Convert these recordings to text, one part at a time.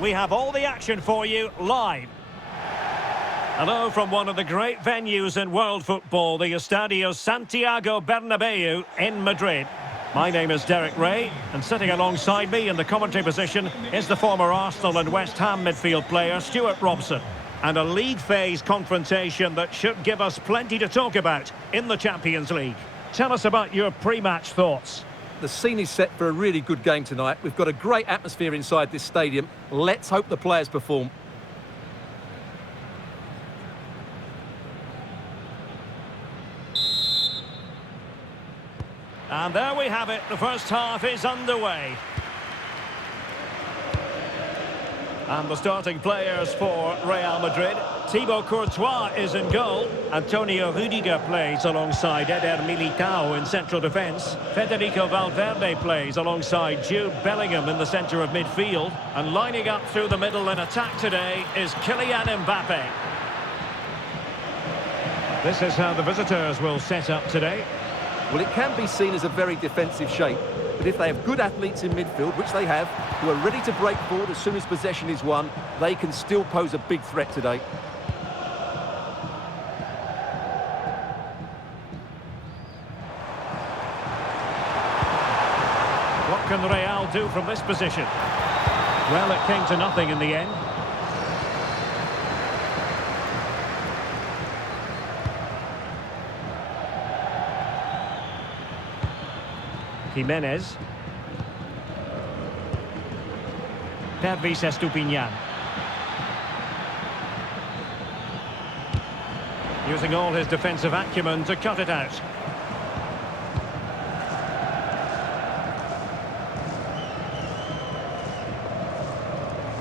We have all the action for you live. Hello from one of the great venues in world football, the Estadio Santiago Bernabeu in Madrid. My name is Derek Ray, and sitting alongside me in the commentary position is the former Arsenal and West Ham midfield player Stuart Robson. And a league phase confrontation that should give us plenty to talk about in the Champions League. Tell us about your pre-match thoughts. The scene is set for a really good game tonight. We've got a great atmosphere inside this stadium. Let's hope the players perform. And there we have it. The first half is underway. And the starting players for Real Madrid. Thibaut Courtois is in goal. Antonio Rudiger plays alongside Eder Militao in central defence. Federico Valverde plays alongside Jude Bellingham in the centre of midfield. And lining up through the middle in attack today is Kylian Mbappe. This is how the visitors will set up today. Well, it can be seen as a very defensive shape, but if they have good athletes in midfield, which they have, who are ready to break forward as soon as possession is won, they can still pose a big threat today. What can Real do from this position? Well, it came to nothing in the end. Jimenez. Pervis Estupinian. Using all his defensive acumen to cut it out.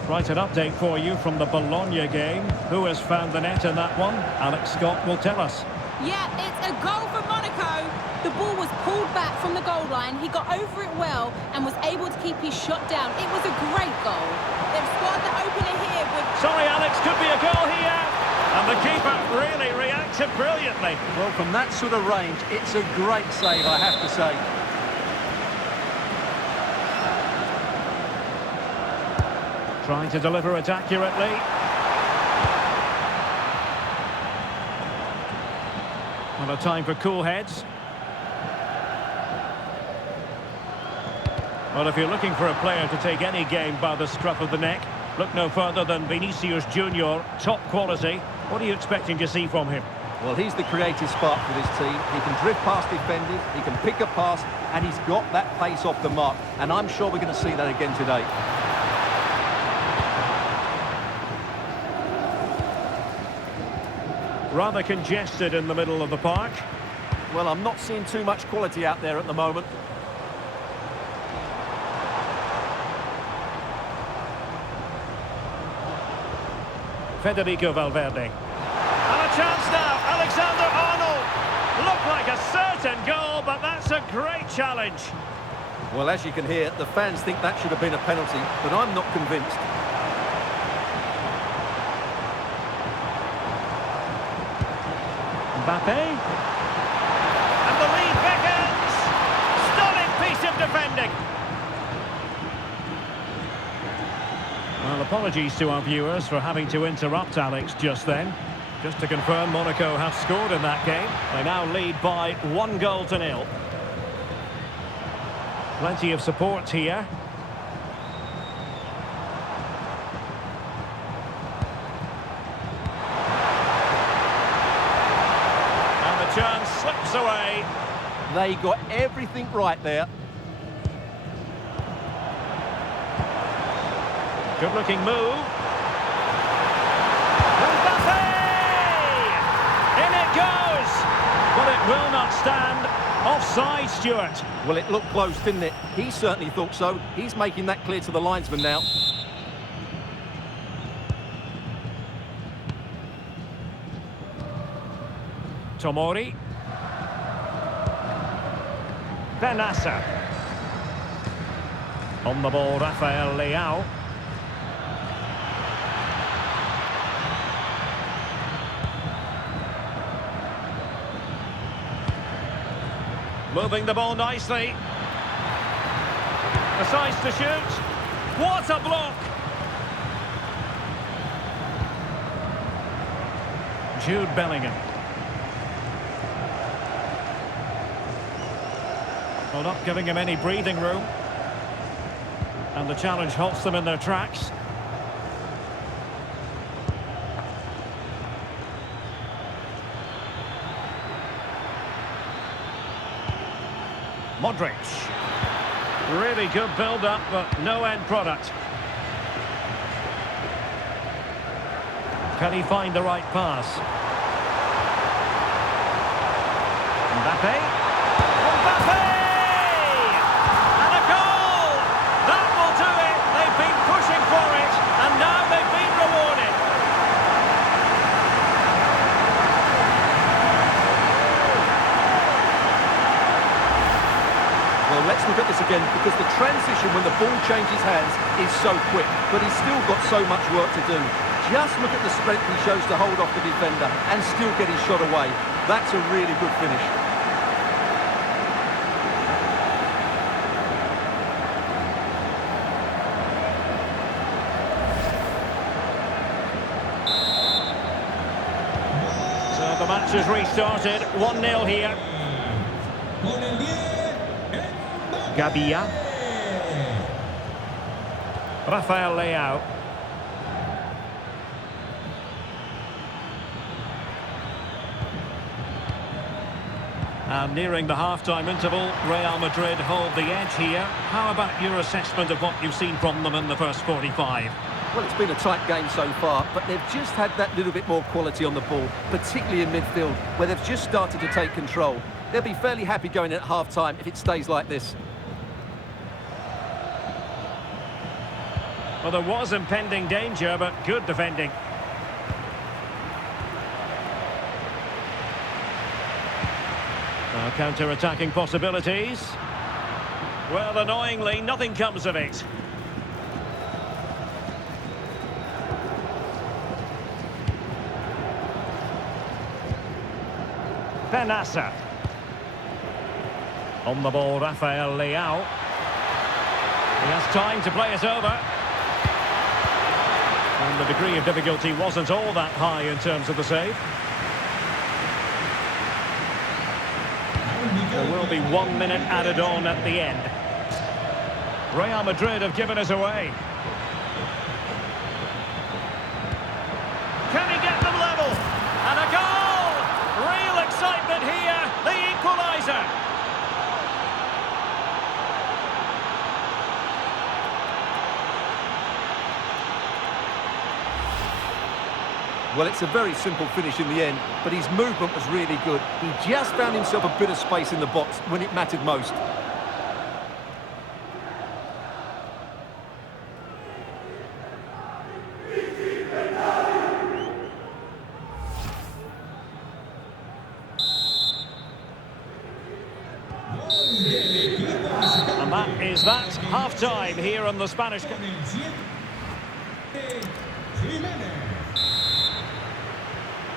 Right, an update for you from the Bologna game. Who has found the net in that one? Alex Scott will tell us. Yeah, it's a goal for Monaco. The ball was pulled back from the goal line. He got over it well and was able to keep his shot down. It was a great goal. They've scored the opener here with... Sorry, Alex, could be a goal here. And the keeper really reacted brilliantly. Well, from that sort of range, it's a great save, I have to say. Trying to deliver it accurately. Well, a time for cool heads. Well, if you're looking for a player to take any game by the scruff of the neck, look no further than Vinicius Junior, top quality. What are you expecting to see from him? Well, he's the creative spark for this team. He can drift past defenders, he can pick a pass, and he's got that pace off the mark. And I'm sure we're going to see that again today. Rather congested in the middle of the park. Well, I'm not seeing too much quality out there at the moment. Federico Valverde. And a chance now, Alexander-Arnold. Looked like a certain goal, but that's a great challenge. Well, as you can hear, the fans think that should have been a penalty, but I'm not convinced. Mbappe. And the lead beckons. Stunning piece of defending. Well, apologies to our viewers for having to interrupt Alex just then. Just to confirm, Monaco have scored in that game. They now lead by 1-0. Plenty of support here. And the chance slips away. They got everything right there. Good-looking move. Mbappe! In it goes! But it will not stand. Offside, Stuart. Well, it looked close, didn't it? He certainly thought so. He's making that clear to the linesman now. Tomori. Benassa. On the ball, Rafael Leao. Moving the ball nicely. Decides to shoot. What a block! Jude Bellingham. Well, not giving him any breathing room. And the challenge halts them in their tracks. Modric. Really good build-up, but no end product. Can he find the right pass? Mbappe. Mbappe! And a goal! That will do it. They've been pushing for it, and now they've been rewarded. Well, let's look at this again, because the transition when the ball changes hands is so quick, but he's still got so much work to do. Just look at the strength he shows to hold off the defender and still get his shot away. That's a really good finish. So the match has restarted, 1-0 here. Gabia. Rafael Leao. And nearing the half-time interval, Real Madrid hold the edge here. How about your assessment of what you've seen from them in the first 45? Well, it's been a tight game so far, but they've just had that little bit more quality on the ball, particularly in midfield, where they've just started to take control. They'll be fairly happy going in at half-time if it stays like this. Well, there was impending danger, but good defending. Now, counter-attacking possibilities. Well, annoyingly, nothing comes of it. Benassa. On the ball, Rafael Leao. He has time to play it over. And the degree of difficulty wasn't all that high in terms of the save. There will be 1 minute added on at the end. Real Madrid have given us away. Can he get them level? And a goal! Real excitement here, the equaliser. Well, it's a very simple finish in the end, but his movement was really good. He just found himself a bit of space in the box when it mattered most. And that is that. Half-time here on the Spanish...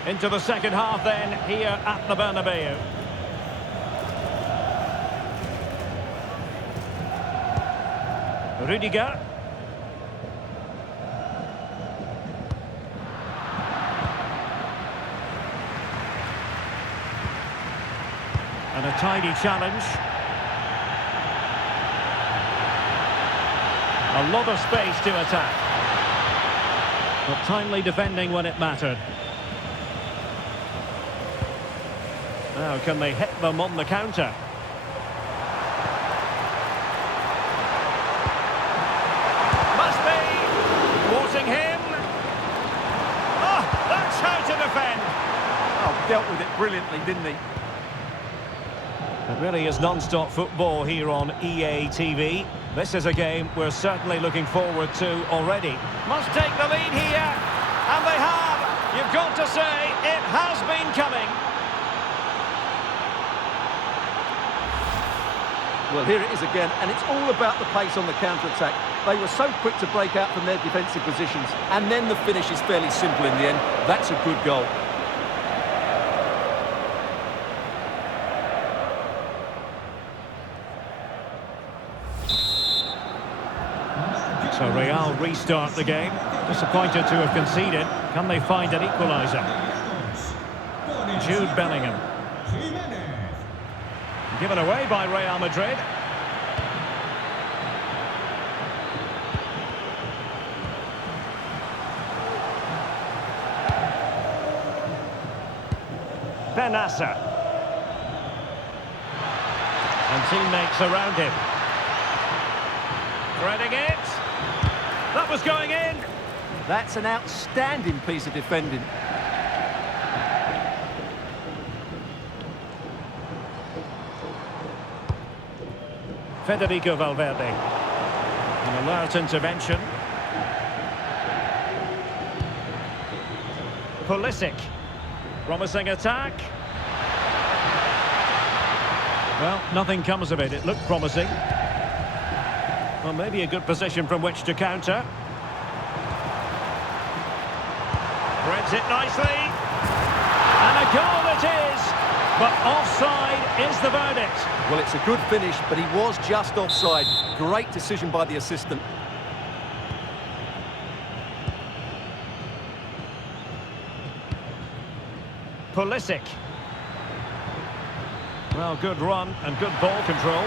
Into the second half then, here at the Bernabeu. Rudiger. And a tidy challenge. A lot of space to attack. But timely defending when it mattered. Now, can they hit them on the counter? Must be! Thwarting him! Oh, that's how to defend! Oh, dealt with it brilliantly, didn't he? It really is non-stop football here on EA TV. This is a game we're certainly looking forward to already. Must take the lead here, and they have! You've got to say, it has been coming. Well, here it is again, and it's all about the pace on the counter-attack. They were so quick to break out from their defensive positions, and then the finish is fairly simple in the end. That's a good goal. So Real restart the game. Disappointed to have conceded. Can they find an equaliser? Jude Bellingham. Given away by Real Madrid. Benassa. And teammates around him. Threading it. That was going in. That's an outstanding piece of defending. Federico Valverde. An alert intervention. Pulisic. Promising attack. Well, nothing comes of it. It looked promising. Well, maybe a good position from which to counter. Threads it nicely. And a goal it is. But offside is the verdict. Well, it's a good finish, but he was just offside. Great decision by the assistant. Pulisic. Well, good run and good ball control.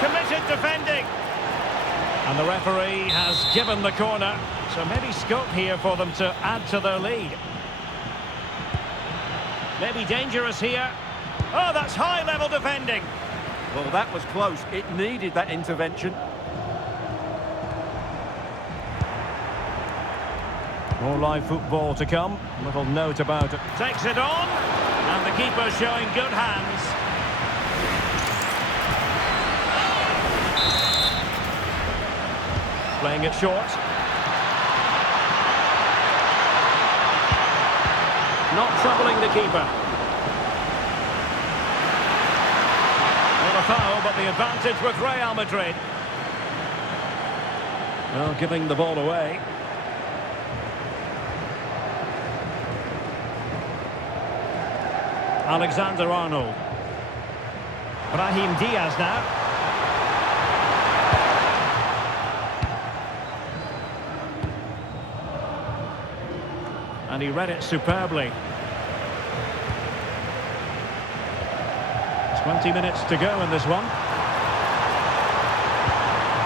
Committed defending. And the referee has given the corner. So maybe scope here for them to add to their lead. Maybe dangerous here. Oh, that's high-level defending. Well, that was close. It needed that intervention. More live football to come. Little note about it. Takes it on. And the keeper showing good hands. Playing it short. Not troubling the keeper. Not a foul, but the advantage with Real Madrid. Well, giving the ball away. Alexander-Arnold. Brahim Diaz now. And he read it superbly. 20 minutes to go in this one.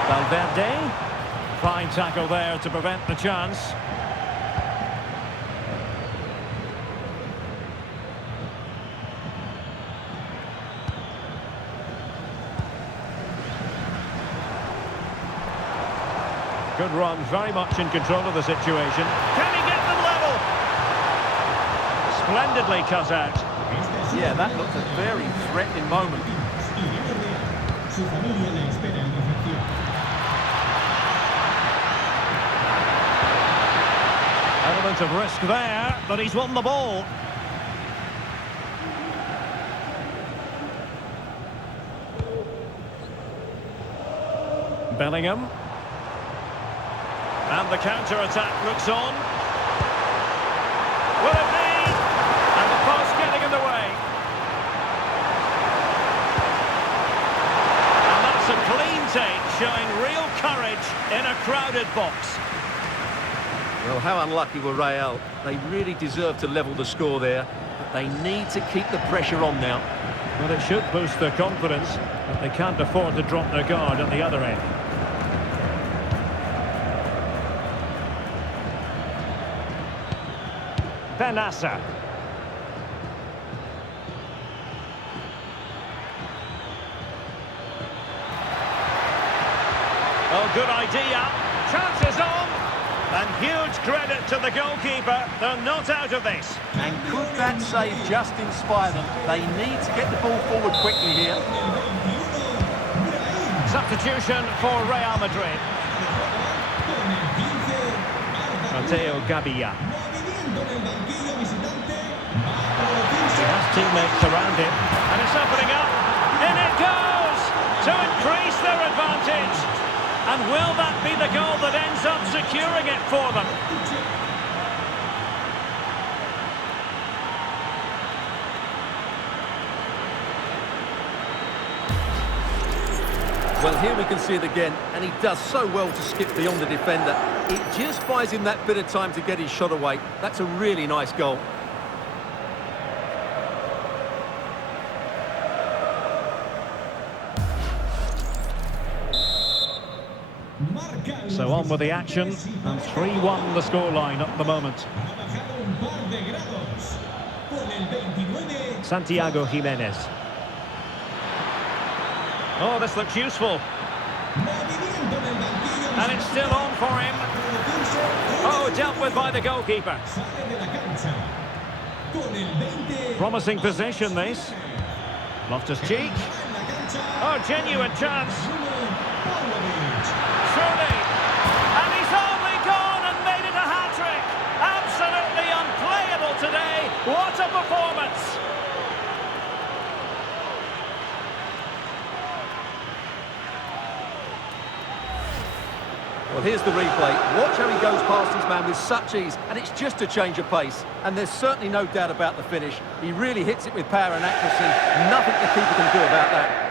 Valverde. Fine tackle there to prevent the chance. Good run, very much in control of the situation. Can he get them level? Splendidly cut out. Yeah, that looked a very threatening moment. Element of risk there, but he's won the ball. Bellingham. And the counter-attack looks on. Will it be? And the post getting in the way. And that's a clean take, showing real courage in a crowded box. Well, how unlucky were Real? They really deserve to level the score there, but they need to keep the pressure on now. Well, it should boost their confidence, but they can't afford to drop their guard at the other end. Benassa. Oh, good idea. Chances on. And huge credit to the goalkeeper. They're not out of this. And could that save just inspire them? They need to get the ball forward quickly here. Substitution for Real Madrid. Mateo Gabia. He has teammates around him. And it's opening up. In it goes! To increase their advantage. And will that be the goal that ends up securing it for them? Well, here we can see it again, and he does so well to skip beyond the defender. It just buys him that bit of time to get his shot away. That's a really nice goal. So on with the action, and 3-1 the scoreline at the moment. Santiago Jimenez. Oh, this looks useful. And it's still on for him. Oh, dealt with by the goalkeeper. Promising possession, this. Loftus-Cheek. Oh, genuine chance. Surely. And he's only gone and made it a hat-trick. Absolutely unplayable today. What a performance. Well, here's the replay. Watch how he goes past his man with such ease, and it's just a change of pace. And there's certainly no doubt about the finish. He really hits it with power and accuracy. Nothing the keeper can do about that.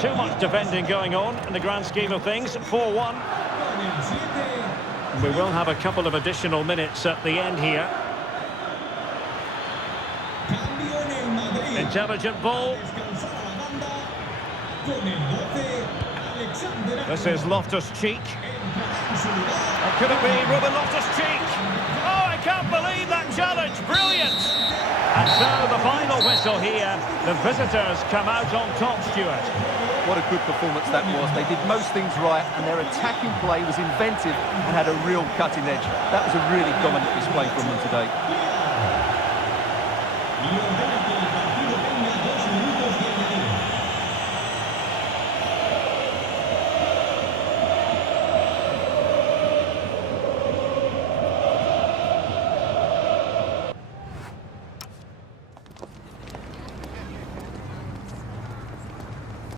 Too much defending going on in the grand scheme of things. 4-1. We will have a couple of additional minutes at the end here. Intelligent ball. This is Loftus-Cheek. Could it be Ruben Loftus-Cheek? Oh, I can't believe that challenge. Brilliant. And so the final whistle here. The visitors come out on top, Stuart. What a good performance that was. They did most things right, and their attacking play was inventive and had a real cutting edge. That was a really dominant display from them today.